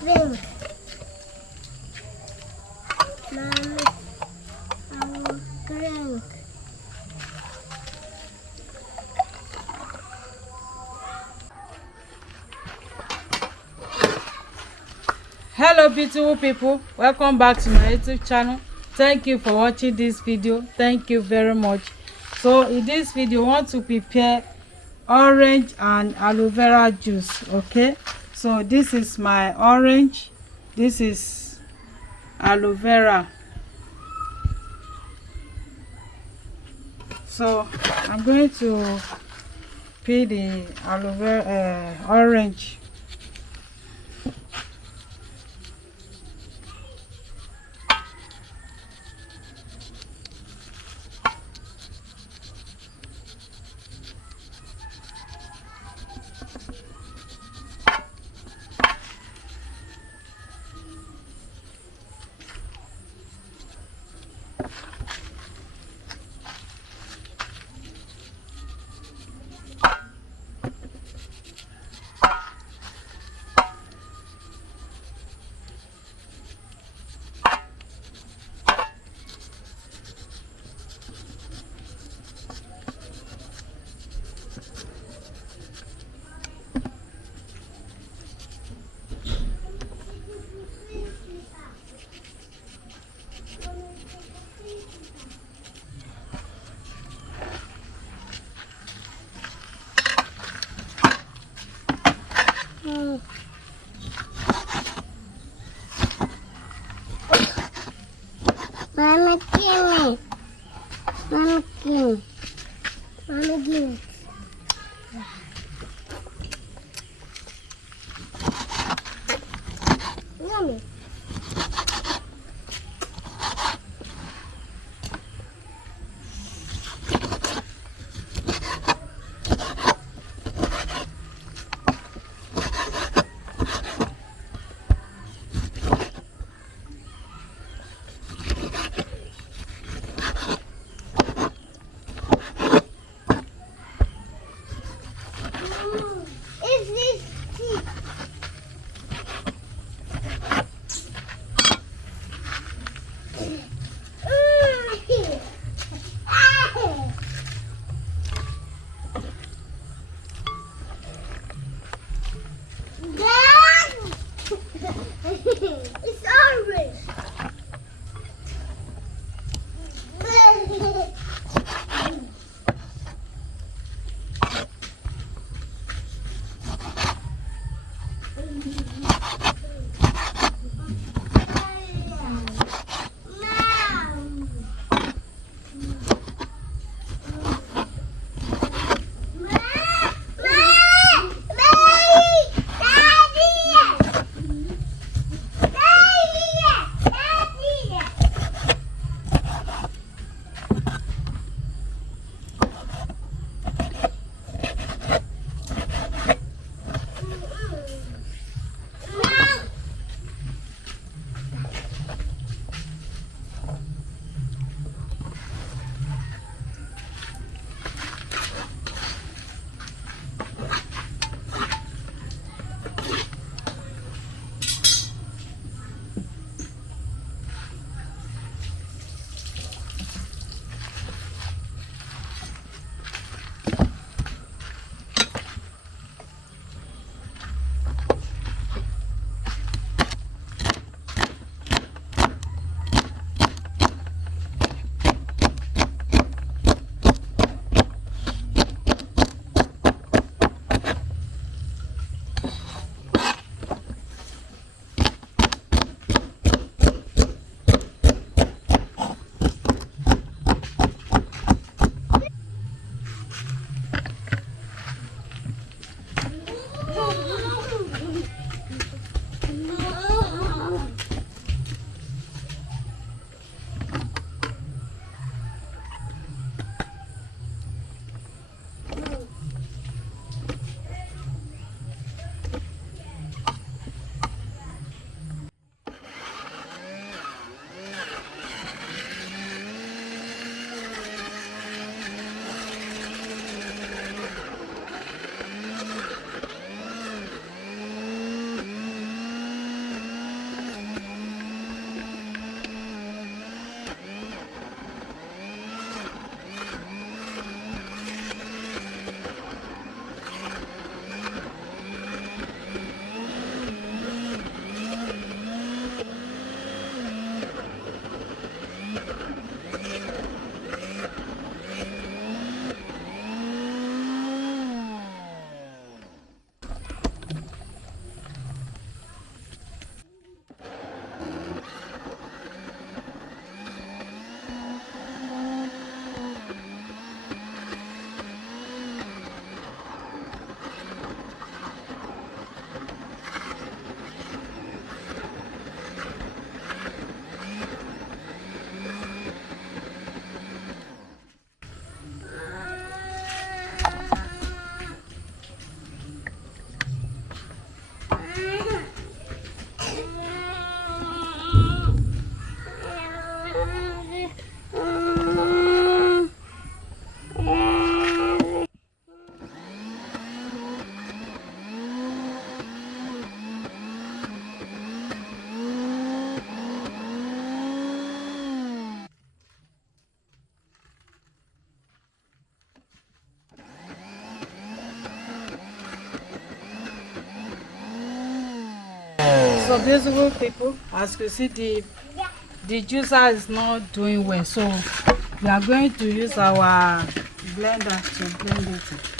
drink. Mommy, I will drink. Hello beautiful people, welcome back to my YouTube channel. Thank you for watching this video. Thank you very much. So in this video I want to prepare orange and aloe vera juice. Okay, so this is my orange, this is aloe vera. So I'm going to peel the aloe vera orange. Mama, give me. Mama, give me. Mama, give me. Yummy. So beautiful people, as you see, the juicer is not doing well, so we are going to use our blender to blend it.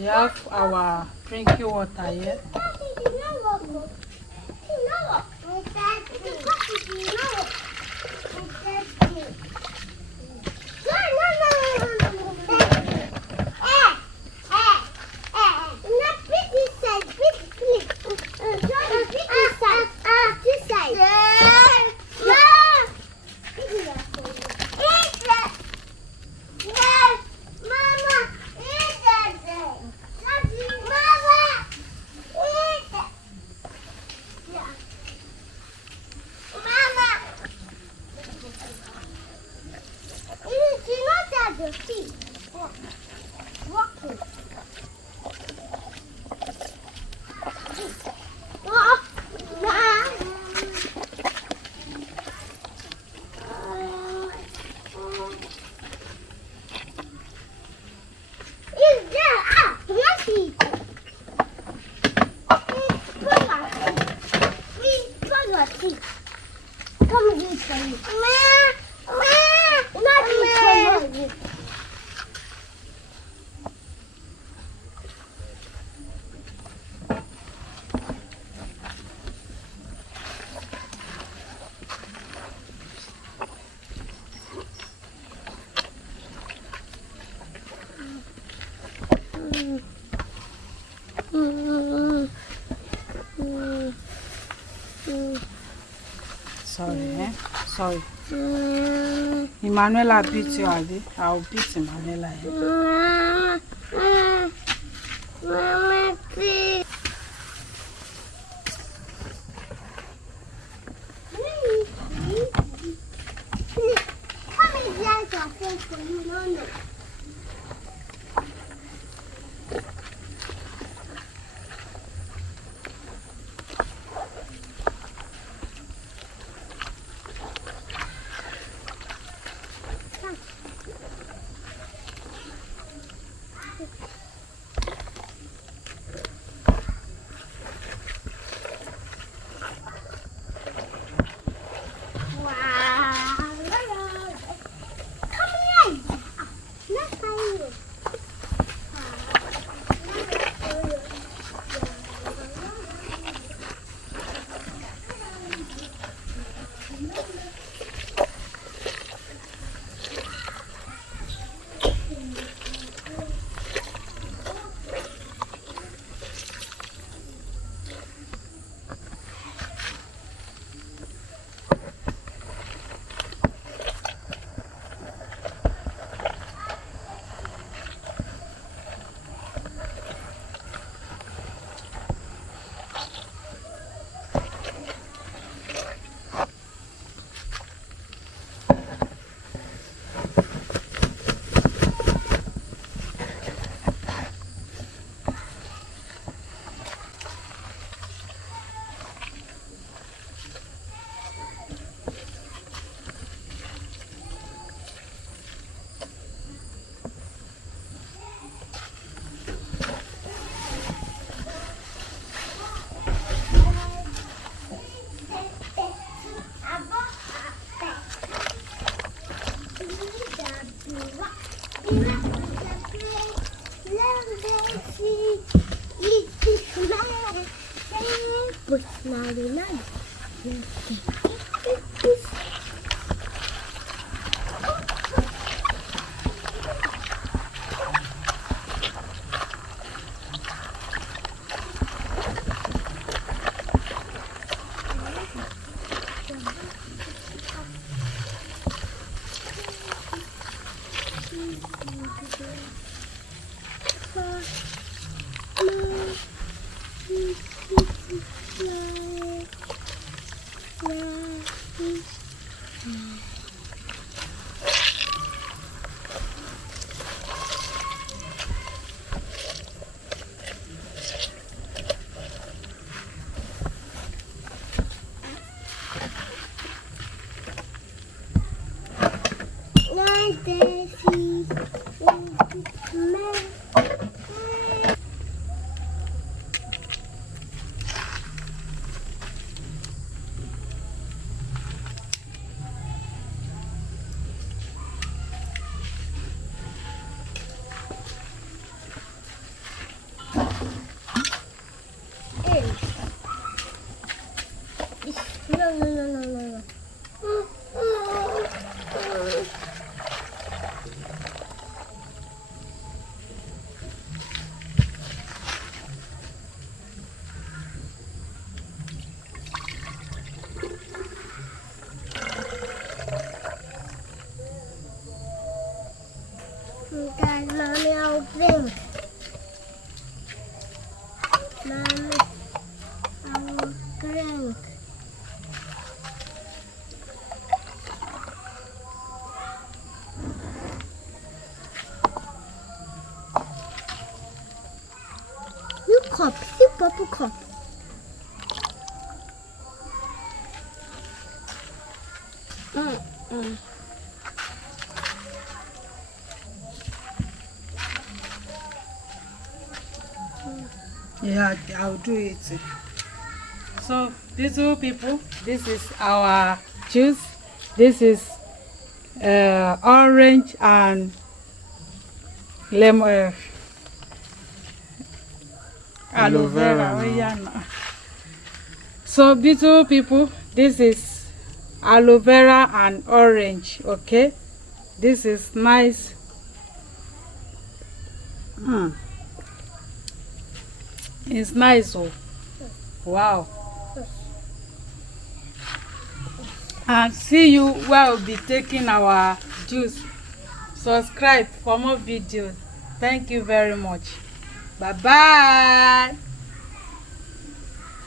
We have our drinking water here. Sorry, eh? Sorry. Emanuela beat you, Abi. I'll beat Emanuela. Mama, please. Come and dance your face for you, no. No. Dad, Mommy, I'll drink. Mommy, I'll drink. New cup, new purple cup. Yeah, I'll do it. So, beautiful people, this is our juice. This is orange and lemon, aloe vera. Oh, yeah, no. So, beautiful people, this is aloe vera and orange. Okay, this is nice. It's nice. Oh, wow. and see you where we'll be taking our juice. Subscribe for more videos. Thank you very much. Bye bye.